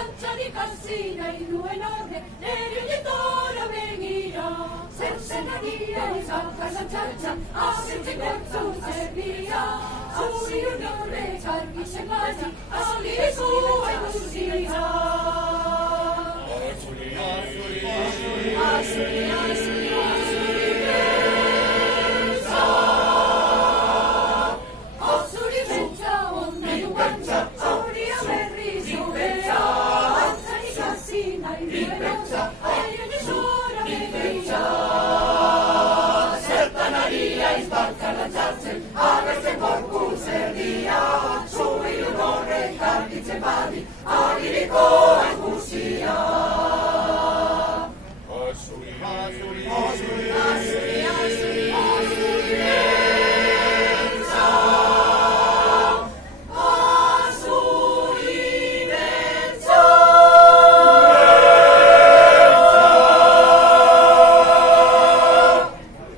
Dantzarik hasi nahi nuen horre, nire jetora begira. Zer nagia izan txantxan, azitzen gortzu zerbia. Zuri horrek argixen gazi, azlizu eguzia. Azuri bentsa, ondu bentsa, zuria berri zubea. Dantzarik hasi nahi nuen horre, nire jetora begira. Zertan ari aiz bakar dantzatzen,